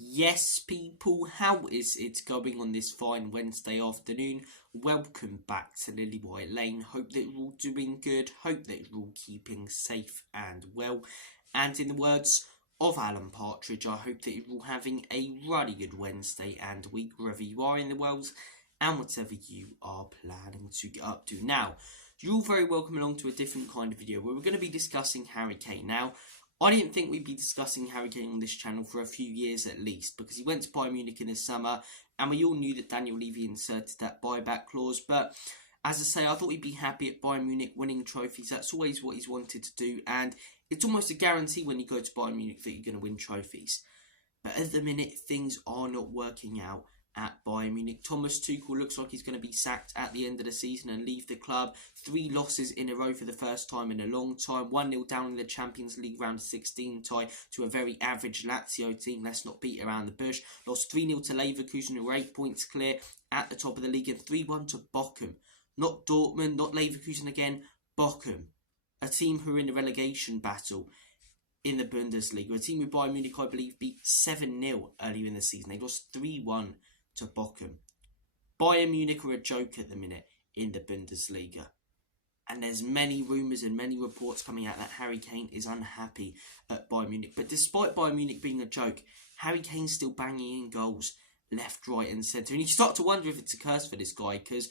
Yes, people, how is it going on this fine Wednesday afternoon? Welcome back to Lily White Lane. Hope that you're all doing good. Hope that you're all keeping safe and well. And in the words of Alan Partridge, I hope that you're all having a really good Wednesday and week wherever you are in the world and whatever you are planning to get up to. Now, you're all very welcome along to a different kind of video where we're going to be discussing Harry Kane. Now, I didn't think we'd be discussing Harry Kane on this channel for a few years at least, because he went to Bayern Munich in the summer, and we all knew that Daniel Levy inserted that buyback clause. But as I say, I thought he'd be happy at Bayern Munich winning trophies. That's always what he's wanted to do, and it's almost a guarantee when you go to Bayern Munich that you're going to win trophies. But at the minute, things are not working out at Bayern Munich. Thomas Tuchel looks like he's going to be sacked at the end of the season and leave the club. 3 losses in a row for the first time in a long time. 1-0 down in the Champions League round 16 tie to a very average Lazio team. Let's not beat around the bush. Lost 3-0 to Leverkusen, who were 8 points clear at the top of the league, and 3-1 to Bochum. Not Dortmund, not Leverkusen again, Bochum. A team who are in a relegation battle in the Bundesliga. A team who Bayern Munich, I believe, beat 7-0 earlier in the season. They lost 3-1 to Bochum. Bayern Munich are a joke at the minute in the Bundesliga. And there's many rumours and many reports coming out that Harry Kane is unhappy at Bayern Munich. But despite Bayern Munich being a joke, Harry Kane's still banging in goals left, right and centre. And you start to wonder if it's a curse for this guy, because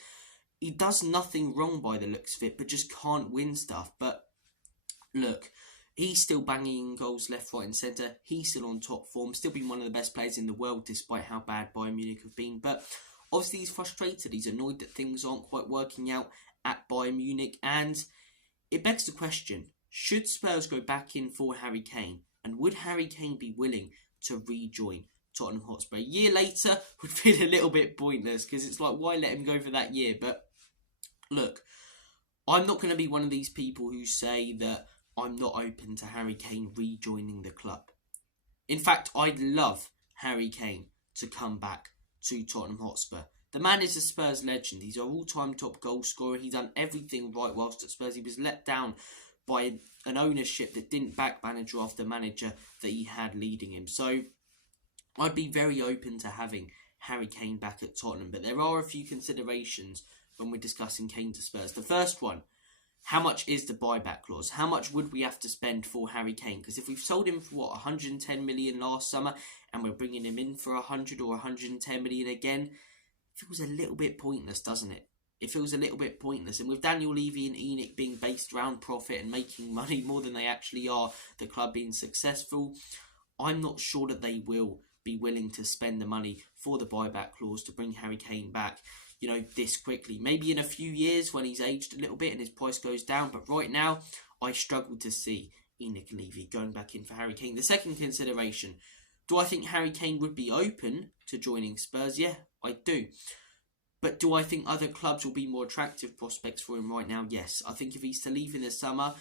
he does nothing wrong by the looks of it, but just can't win stuff. But look, he's still banging in goals left, right and centre. He's still on top form. Still been one of the best players in the world despite how bad Bayern Munich have been. But obviously he's frustrated. He's annoyed that things aren't quite working out at Bayern Munich. And it begs the question, should Spurs go back in for Harry Kane? And would Harry Kane be willing to rejoin Tottenham Hotspur? A year later would feel a little bit pointless, because it's like, why let him go for that year? But look, I'm not going to be one of these people who say that I'm not open to Harry Kane rejoining the club. In fact, I'd love Harry Kane to come back to Tottenham Hotspur. The man is a Spurs legend. He's our all-time top goal scorer. He's done everything right whilst at Spurs. He was let down by an ownership that didn't back manager after manager that he had leading him. So I'd be very open to having Harry Kane back at Tottenham. But there are a few considerations when we're discussing Kane to Spurs. The first one, how much is the buyback clause? How much would we have to spend for Harry Kane? Because if we've sold him for, 110 million last summer, and we're bringing him in for 100 or 110 million again, it feels a little bit pointless, doesn't it? It feels a little bit pointless. And with Daniel Levy and Munich being based around profit and making money more than they actually are, the club being successful, I'm not sure that they will be willing to spend the money for the buyback clause to bring Harry Kane back, this quickly. Maybe in a few years when he's aged a little bit and his price goes down. But right now, I struggle to see Munich Levy going back in for Harry Kane. The second consideration, do I think Harry Kane would be open to joining Spurs? Yeah, I do. But do I think other clubs will be more attractive prospects for him right now? Yes. I think if he's to leave in the summer,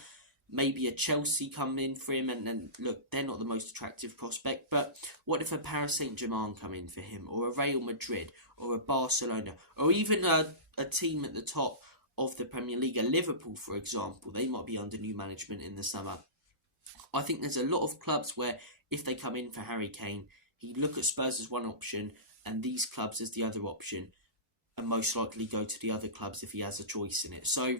maybe a Chelsea come in for him, and look, they're not the most attractive prospect, but what if a Paris Saint-Germain come in for him, or a Real Madrid, or a Barcelona, or even a team at the top of the Premier League, a Liverpool, for example? They might be under new management in the summer. I think there's a lot of clubs where if they come in for Harry Kane, he'd look at Spurs as one option and these clubs as the other option, and most likely go to the other clubs if he has a choice in it. So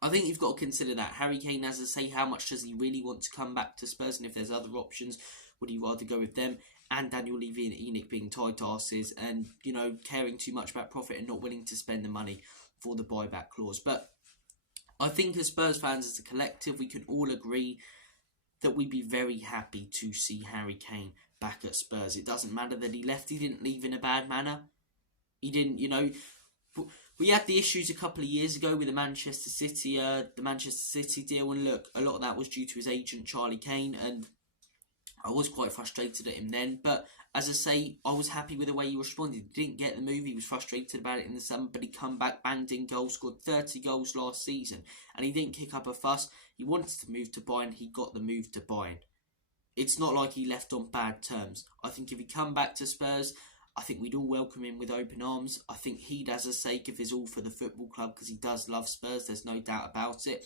I think you've got to consider that. Harry Kane, as I say, how much does he really want to come back to Spurs? And if there's other options, would he rather go with them? And Daniel Levy and Munich being tight asses and, caring too much about profit and not willing to spend the money for the buyback clause. But I think as Spurs fans, as a collective, we can all agree that we'd be very happy to see Harry Kane back at Spurs. It doesn't matter that he left. He didn't leave in a bad manner. He didn't, we had the issues a couple of years ago with the Manchester City deal, and look, a lot of that was due to his agent Charlie Kane, and I was quite frustrated at him then. But as I say, I was happy with the way he responded. He didn't get the move, he was frustrated about it in the summer, but he come back, banged in goals, scored 30 goals last season, and he didn't kick up a fuss. He wanted to move to Bayern, he got the move to Bayern. It's not like he left on bad terms. I think if he come back to Spurs, I think we'd all welcome him with open arms. I think he'd, as I say, give his all for the football club because he does love Spurs. There's no doubt about it.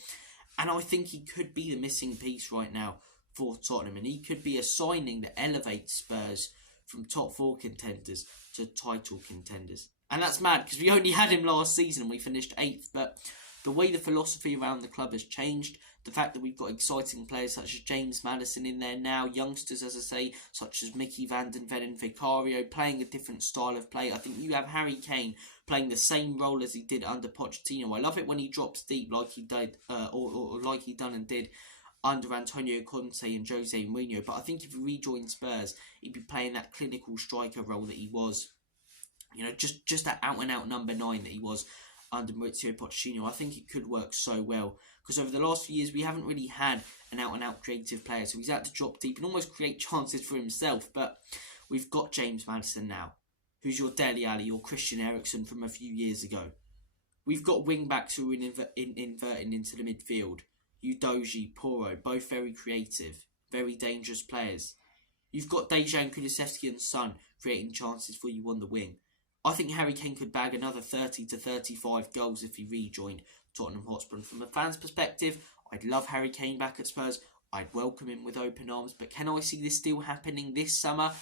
And I think he could be the missing piece right now for Tottenham. And he could be a signing that elevates Spurs from top 4 contenders to title contenders. And that's mad because we only had him last season and we finished 8th. But the way the philosophy around the club has changed, the fact that we've got exciting players such as James Maddison in there now, youngsters, as I say, such as Mickey van den Ven and Vicario, playing a different style of play. I think you have Harry Kane playing the same role as he did under Pochettino. I love it when he drops deep like he did, or like he done and did under Antonio Conte and Jose Mourinho. But I think if he rejoined Spurs, he'd be playing that clinical striker role that he was, you know, just that out-and-out number 9 that he was under Mauricio Pochettino. I think it could work so well because over the last few years we haven't really had an out-and-out creative player, so he's had to drop deep and almost create chances for himself. But we've got James Maddison now, who's your Dele Alli or Christian Eriksen from a few years ago. We've got wing-backs who are inverting into the midfield. Udogie, Porro, both very creative, very dangerous players. You've got Dejan Kulusevski and Son creating chances for you on the wing. I think Harry Kane could bag another 30 to 35 goals if he rejoined Tottenham Hotspur. And from a fan's perspective, I'd love Harry Kane back at Spurs. I'd welcome him with open arms. But can I see this still happening this summer?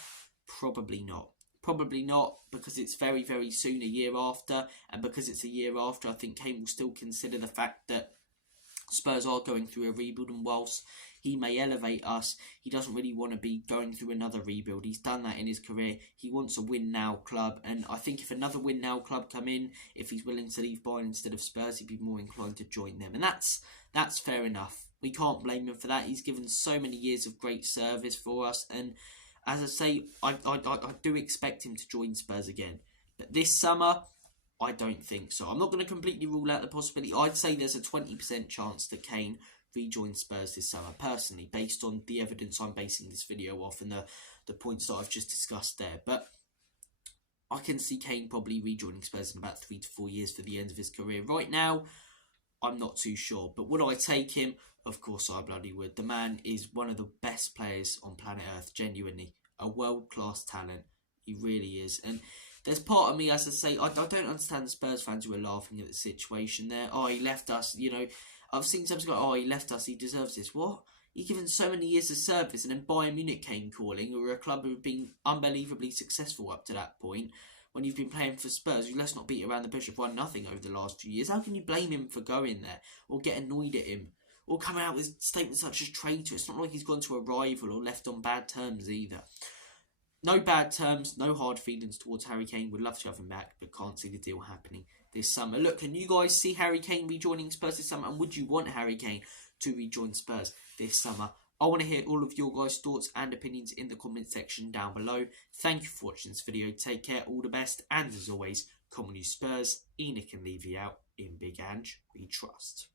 Probably not. Probably not, because it's very, very soon, a year after. And because it's a year after, I think Kane will still consider the fact that Spurs are going through a rebuild, and whilst he may elevate us, he doesn't really want to be going through another rebuild. He's done that in his career. He wants a win-now club, and I think if another win-now club come in, if he's willing to leave Bayern instead of Spurs, he'd be more inclined to join them, and that's fair enough. We can't blame him for that. He's given so many years of great service for us, and as I say, I do expect him to join Spurs again. But this summer, I don't think so. I'm not going to completely rule out the possibility. I'd say there's a 20% chance that Kane rejoin Spurs this summer, personally, based on the evidence I'm basing this video off and the points that I've just discussed there. But I can see Kane probably rejoining Spurs in about 3 to 4 years for the end of his career. Right now, I'm not too sure. But would I take him? Of course I bloody would. The man is one of the best players on planet Earth, genuinely. A world-class talent. He really is. And there's part of me, as I say, I don't understand the Spurs fans who are laughing at the situation there. Oh, he left us, you know. I've seen some go, oh, he left us, he deserves this. What? He's given so many years of service, and then Bayern Munich came calling, who were a club who have been unbelievably successful up to that point. When you've been playing for Spurs, let's not beat around the bush, have won nothing over the last 2 years. How can you blame him for going there, or get annoyed at him, or come out with statements such as traitor? It's not like he's gone to a rival or left on bad terms either. No bad terms, no hard feelings towards Harry Kane. Would love to have him back, but can't see the deal happening this summer. Look, can you guys see Harry Kane rejoining Spurs this summer? And would you want Harry Kane to rejoin Spurs this summer? I want to hear all of your guys' thoughts and opinions in the comment section down below. Thank you for watching this video. Take care, all the best. And as always, come on you Spurs. Enoch and leave you out. In Big Ange, we trust.